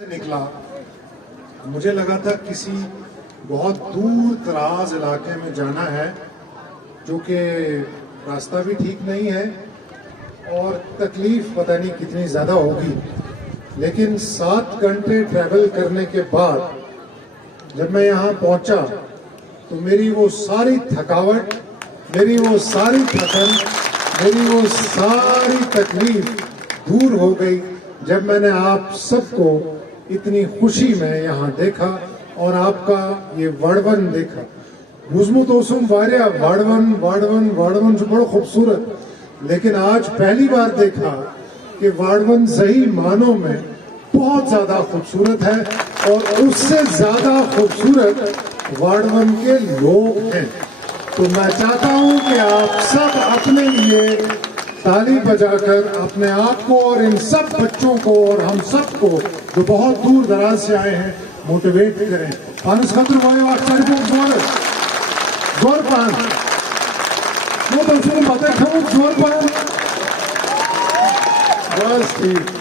سے نکلا مجھے لگا تھا کسی بہت دور دراز علاقے میں جانا ہے جو کہ راستہ بھی ٹھیک نہیں ہے اور تکلیف پتہ نہیں کتنی زیادہ ہوگی، لیکن 7 گھنٹے ٹریول کرنے کے بعد جب میں یہاں پہنچا تو میری وہ ساری تھکاوٹ، میری وہ ساری تھکن، میری وہ ساری تکلیف دور ہو گئی جب میں نے آپ سب کو اتنی خوشی میں یہاں دیکھا اور آپ کا یہ وڑون دیکھا۔ روزمت اوسم واریا وڑون سے بڑا خوبصورت، لیکن آج پہلی بار دیکھا کہ وڑون صحیح معنوں میں بہت زیادہ خوبصورت ہے اور اس سے زیادہ خوبصورت وڑون کے لوگ ہیں۔ تو میں چاہتا ہوں کہ آپ سب اپنے لیے تالی بجا کر اپنے آپ کو اور ان سب بچوں کو اور ہم سب کو جو بہت دور دراز سے آئے ہیں موٹیویٹ کریں۔ پانس خطر وائیو آخر زور پان وہ بچوں کو پتہ کھاؤ زور پان بس ٹھیک۔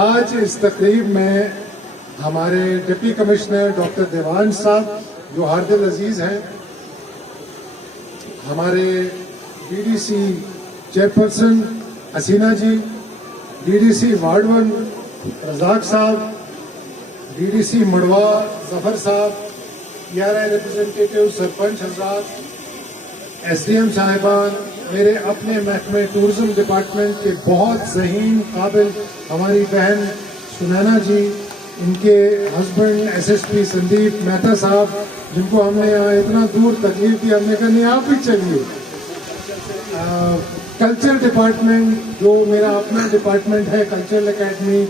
آج اس تقریب میں ہمارے ڈپٹی کمشنر ڈاکٹر دیوان صاحب جو ہاردل عزیز ہیں، ہمارے ڈی ڈی سی چیئرپرسن حسینہ جی، ڈی ڈی سی وارڈ 1 رزاق صاحب، ڈی ڈی سی مڑوا ظفر صاحب، پی آر آئی ریپرزنٹیٹیو سرپنچ حضرات، ایس ڈی ایم صاحبان، میرے اپنے محکمہ ٹورزم ڈپارٹمنٹ کے بہت ذہین قابل ہماری بہن سنینا جی، ان کے husband S S P Sandeep Mehta صاحب، جن کو ہم نے یہاں اتنا دور تکلیف دی، ہم نے کہا نہیں آپ بھی چلیے۔ کلچر ڈپارٹمنٹ جو میرا اپنا ڈپارٹمنٹ ہے، cultural academy,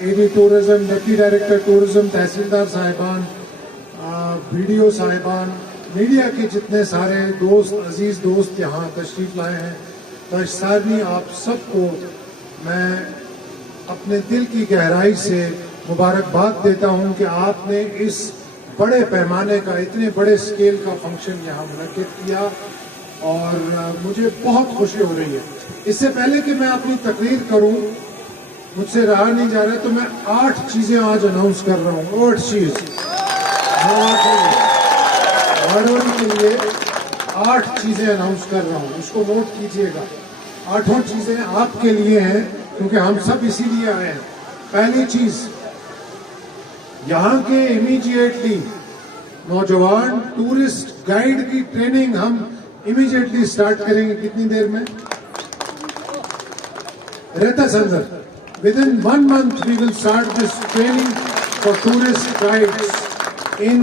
A D tourism, deputy director tourism, tehsildar صاحبان، بی ڈی او صاحبان، میڈیا کے جتنے سارے دوست، عزیز دوست یہاں تشریف لائے ہیں، تاشسانی آپ سب کو میں اپنے دل کی گہرائی سے مبارکباد دیتا ہوں کہ آپ نے اس بڑے پیمانے کا، اتنے بڑے سکیل کا فنکشن یہاں منعقد کیا اور مجھے بہت خوشی ہو رہی ہے۔ اس سے پہلے کہ میں اپنی تقریر کروں، مجھ سے رہا نہیں جا رہا، تو میں 8 چیزیں آج اناؤنس کر رہا ہوں۔ 8 چیز وارڈون کے لیے 8 چیزیں اناؤنس کر رہا ہوں، اس کو نوٹ کیجئے گا۔ 8 چیزیں آپ کے لیے ہیں کیونکہ ہم سب اسی لیے آئے ہیں۔ پہلی چیز، یہاں کے امیجیٹلی نوجوان ٹورسٹ گائیڈ کی ٹریننگ ہم امیجیٹلی سٹارٹ کریں گے۔ کتنی دیر میں؟ رہتا سندر within 1 month we will start this training for tourist guides in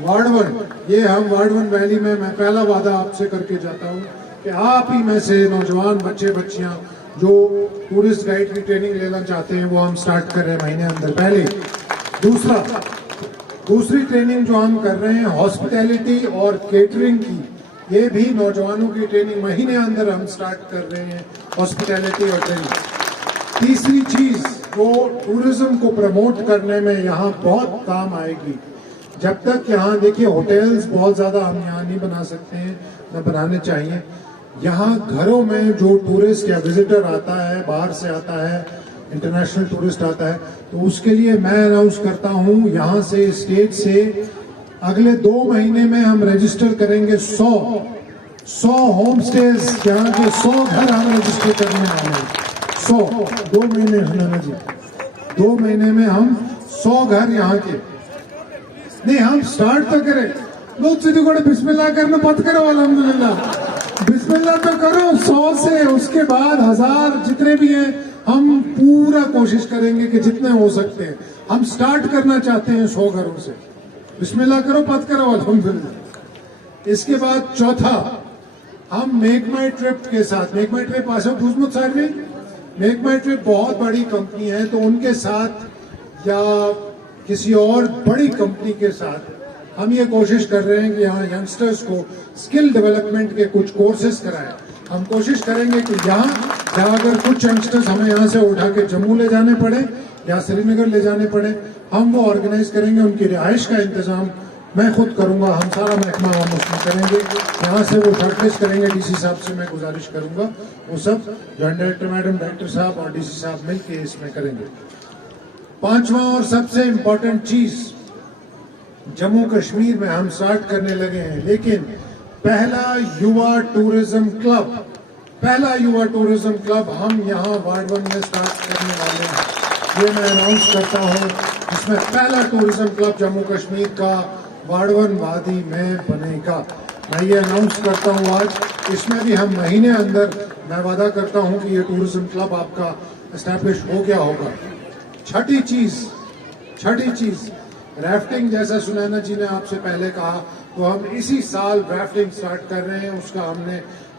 ward 1۔ یہ ہم وارڈ 1 ویلی میں پہلا وعدہ آپ سے کر کے جاتا ہوں کہ آپ ہی میں سے نوجوان بچے بچیاں جو ٹورسٹ گائیڈ کی ٹریننگ لینا چاہتے ہیں وہ ہم سٹارٹ کر رہے ہیں مہینے اندر پہلے۔ دوسری ٹریننگ جو ہم کر رہے ہیں ہاسپٹیلٹی اور کیٹرنگ کی، یہ بھی نوجوانوں کی ٹریننگ مہینے اندر ہم سٹارٹ کر رہے ہیں، ہاسپٹیلٹی اور ٹریننگ۔ تیسری چیز جو ٹورزم کو پروموٹ کرنے میں یہاں بہت کام آئے گی، جب تک یہاں دیکھیے ہوٹلز بہت زیادہ ہم یہاں نہیں بنا سکتے ہیں، نہ بنانے چاہیے۔ یہاں گھروں میں جو ٹورسٹ یا وزٹر آتا ہے، باہر سے آتا ہے، انٹرنیشنل ٹورسٹ آتا ہے، تو اس کے لیے میں اناؤنس کرتا ہوں یہاں سے اسٹیٹ سے اگلے 2 مہینے میں ہم رجسٹر کریں گے 100 ہوم سٹیز، یہاں کے 100 گھر ہم رجسٹر کرنے والے ہیں۔ 100 2 مہینے حنانہ جی، 2 مہینے میں ہم 100 گھر یہاں کے، نہیں ہم سٹارٹ تو کریں، لوگ سیدھی کوڑے بسم اللہ کرنا مت کرو، الحمدللہ بسم اللہ تو کرو 100 سے، اس کے بعد 1000 جتنے بھی ہیں ہم پورا کوشش کریں گے کہ جتنے ہو سکتے ہیں۔ ہم سٹارٹ کرنا چاہتے ہیں 100 گھروں سے، بسم اللہ کرو پت کرو الحمدللہ۔ اس کے بعد چوتھا، ہم میک مائی ٹرپ کے ساتھ، میک مائی ٹرپ آسف حزمت صاحب نے، میک مائی ٹرپ بہت بڑی کمپنی ہے، تو ان کے ساتھ یا کسی اور بڑی کمپنی کے ساتھ ہم یہ کوشش کر رہے ہیں کہ یہاں ینگسٹرز کو سکل ڈیولپمنٹ کے کچھ کورسز کرائیں۔ ہم کوشش کریں گے کہ یہاں اگر کچھ ینگسٹرز ہمیں یہاں سے اٹھا کے جموں لے جانے پڑے یا سری نگر لے جانے پڑے، ہم وہ آرگنائز کریں گے، ان کی رہائش کا انتظام میں خود کروں گا، ہم سارا محکمہ ہم اس میں کریں گے، یہاں سے وہ شارٹ لسٹ کریں گے، ڈی سی صاحب سے میں گزارش کروں گا وہ سب جوائنٹ ڈائریکٹر میڈم، ڈائریکٹر صاحب اور ڈی سی صاحب مل کے اس میں کریں گے۔ पांचवा और सबसे इम्पोर्टेंट चीज जम्मू कश्मीर में हम स्टार्ट करने लगे हैं, लेकिन पहला युवा टूरिज्म क्लब हम यहाँ वार्ड 1 में स्टार्ट करने वाले हैं। ये मैं अनाउंस करता हूँ, इसमें पहला टूरिज्म क्लब जम्मू कश्मीर का वार्ड 1 वादी में बनेगा। मैं ये अनाउंस करता हूँ आज। इसमें भी हम महीने अंदर, मैं वादा करता हूँ कि ये टूरिज्म क्लब आपका एस्टैब्लिश हो गया होगा। छठी चीज राफ्टिंग, जैसा सुनैना जी ने आपसे पहले कहा, तो हम इसी साल राफ्टिंग स्टार्ट कर रहे हैं। उसका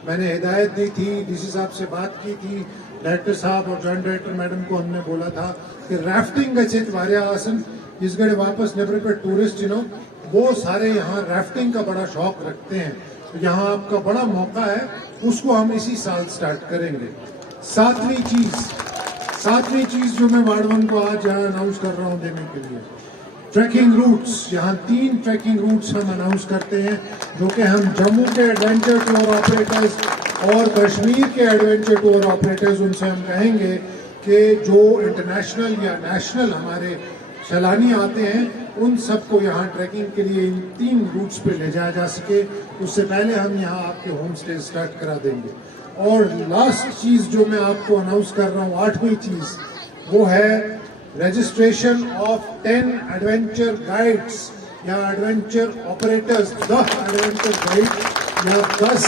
मैंने हिदायत दी थी, डीसी साहब से बात की थी, डायरेक्टर साहब और जॉइंट डायरेक्टर मैडम को हमने बोला था कि राफ्टिंग आसन इस गड़े वापस नेबर पे टूरिस्ट वो सारे यहाँ राफ्टिंग का बड़ा शौक रखते हैं, तो यहाँ आपका बड़ा मौका है, उसको हम इसी साल स्टार्ट करेंगे। सातवीं चीज जो मैं वार्ड 1 को आज यहाँ अनाउंस कर रहा हूँ देने के लिए, ट्रैकिंग रूट्स। यहाँ 3 ट्रैकिंग रूट्स हम अनाउंस करते हैं, जो कि हम जम्मू के एडवेंचर टूर ऑपरेटर्स और कश्मीर के एडवेंचर टूर ऑपरेटर्स, उनसे हम कहेंगे कि जो इंटरनेशनल या नेशनल हमारे सैलानी आते हैं, उन सबको यहाँ ट्रैकिंग के लिए इन 3 रूट्स पे ले जाया जा सके। उससे पहले हम यहाँ आपके होम स्टे स्टार्ट करा देंगे। और लास्ट चीज जो मैं आपको अनाउंस कर रहा हूँ, 8वीं चीज, वो है रजिस्ट्रेशन ऑफ 10 एडवेंचर गाइड्स या एडवेंचर ऑपरेटर्स, 10 एडवेंचर गाइड या 10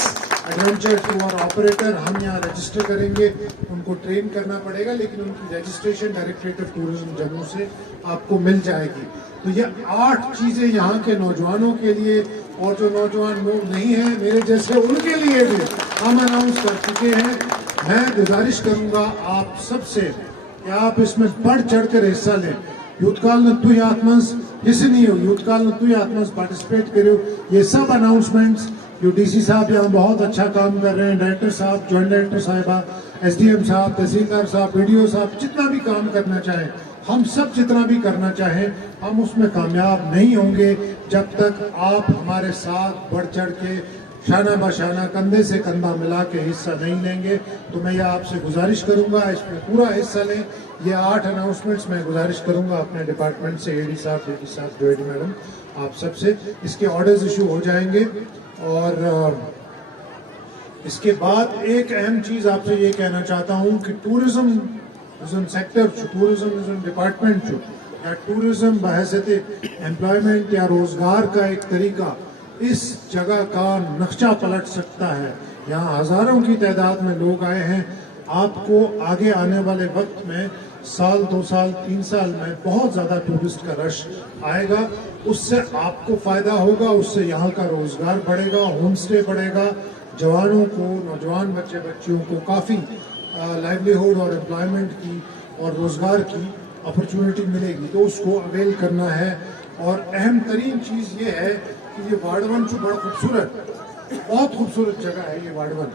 एडवेंचर टूर ऑपरेटर हम यहाँ रजिस्टर करेंगे। उनको ट्रेन करना पड़ेगा, लेकिन उनकी registration directorate of tourism Jammu से आपको मिल जाएगी। तो ये 8 चीजें यहाँ के नौजवानों के लिए, और जो नौजवान लोग नहीं हैं मेरे जैसे, उनके लिए भी हम अनाउंस कर चुके हैं। मैं गुजारिश करूंगा आप सबसे कि आप इसमें बढ़ चढ़ कर हिस्सा लें। यूथकाल नतु आत्मस हिस्से नहीं हो, यूथकाल नतु आत्मस पार्टिसिपेट करो। ये सब अनाउंसमेंट्स जो डीसी साहब यहाँ बहुत अच्छा काम कर रहे हैं, डायरेक्टर साहब, जॉइंट डायरेक्टर साहिबा, एसडीएम साहब, तहसीलदार साहब, बीडीओ साहब, जितना भी काम करना चाहें, हम सब जितना भी करना चाहें, हम उसमें कामयाब नहीं होंगे जब तक आप हमारे साथ बढ़ चढ़ के शाना बशाना कंधे से कंधा मिला के हिस्सा नहीं लेंगे। तो मैं ये आपसे गुजारिश करूंगा, इसमें पूरा हिस्सा लें। ये 8 अनाउंसमेंट्स मैं गुजारिश करूंगा अपने डिपार्टमेंट से, एडी साहब, जो एडी मैडम, आप सबसे इसके ऑर्डर्स इशू हो जाएंगे। और इसके बाद एक अहम चीज आपसे ये कहना चाहता हूँ कि टूरिज्म सेक्टर, टूरिज्म डिपार्टमेंट या टूरिज्म बहैसियत एम्प्लॉयमेंट या रोजगार का एक तरीका इस जगह का नक्शा पलट सकता है। यहाँ हजारों की तादाद में लोग आए हैं। आपको आगे आने वाले वक्त में साल, 2 साल, 3 साल में बहुत ज्यादा टूरिस्ट का रश आएगा। उससे आपको फायदा होगा, उससे यहाँ का रोजगार बढ़ेगा, होम स्टे बढ़ेगा, जवानों को, नौजवान बच्चियों को काफी लाइवलीहुड और एम्प्लॉयमेंट की और रोजगार की अपॉर्चुनिटी मिलेगी। तो उसको अवेल करना है। और अहम तरीन चीज ये है कि ये वार्ड 1 जो बड़ा खूबसूरत, बहुत खूबसूरत जगह है ये वार्ड 1।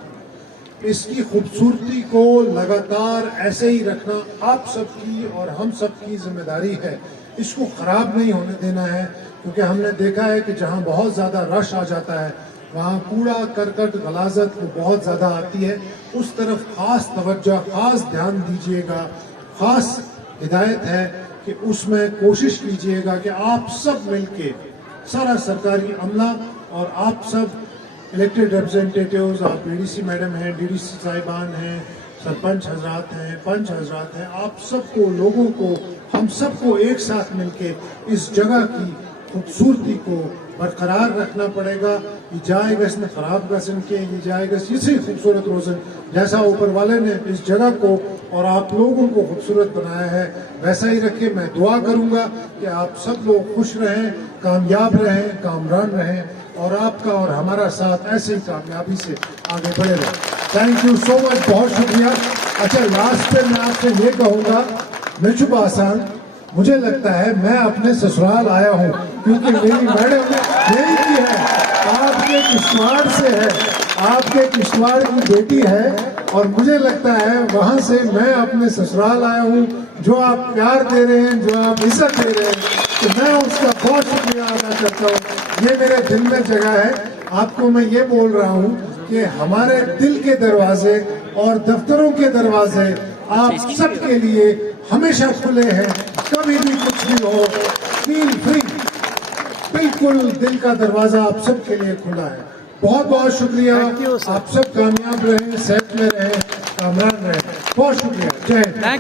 इसकी खूबसूरती को लगातार ऐसे ही रखना आप सबकी और हम सबकी जिम्मेदारी है। इसको खराब नहीं होने देना है, क्योंकि हमने देखा है कि जहाँ बहुत ज्यादा रश आ जाता है, वहाँ कूड़ा करकट गलाजत बहुत ज्यादा आती है। उस तरफ खास तवज्जो, खास ध्यान दीजिएगा। खास हिदायत है कि उसमें कोशिश कीजिएगा कि आप सब मिलके, सारा सरकारी अमला और आप सब इलेक्टेड रिप्रेजेंटेटिव्स, आप एडीसी मैडम हैं, डीडीसी साहिबान हैं, सरपंच हजरात हैं, पंच हजरात हैं, आप सबको, लोगों को, हम सबको एक साथ मिलके इस जगह की खूबसूरती को बरकरार रखना पड़ेगा। ये जाएगा इसमें खराब गसन के, ये जाएगा इसी खूबसूरत रोज़न जैसा ऊपर वाले ने इस जगह को और आप लोगों को खूबसूरत बनाया है, वैसा ही रखे। मैं दुआ करूंगा कि आप सब लोग खुश रहें, कामयाब रहें, कामरान रहें, और आपका और हमारा साथ ऐसे ही कामयाबी से आगे बढ़ेगा। थैंक यू सो मच, बहुत शुक्रिया। अच्छा, लास्ट पे मैं आपसे ये कहूँगा, मिर्चुब आसान, मुझे लगता है मैं अपने ससुराल आया हूँ, क्योंकि मेरी मैडम ने यही की है, आपके किश्तवाड़ से है, आपके किश्तवाड़ की बेटी है, और मुझे लगता है वहाँ से मैं अपने ससुराल आया हूँ। जो आप प्यार दे रहे हैं, जो आप इज्जत दे रहे हैं, तो मैं उसका बहुत शुक्रिया अदा करता हूँ। ये मेरे दिल में जगह है। आपको मैं ये बोल रहा हूँ कि हमारे दिल के दरवाजे और दफ्तरों के दरवाजे आप सबके लिए हमेशा खुले हैं। कभी भी कुछ भी हो, फील फ्री, बिल्कुल दिल का दरवाजा आप सबके लिए खुला है। बहुत बहुत शुक्रिया, आप सब कामयाब रहे, सेट में रहे।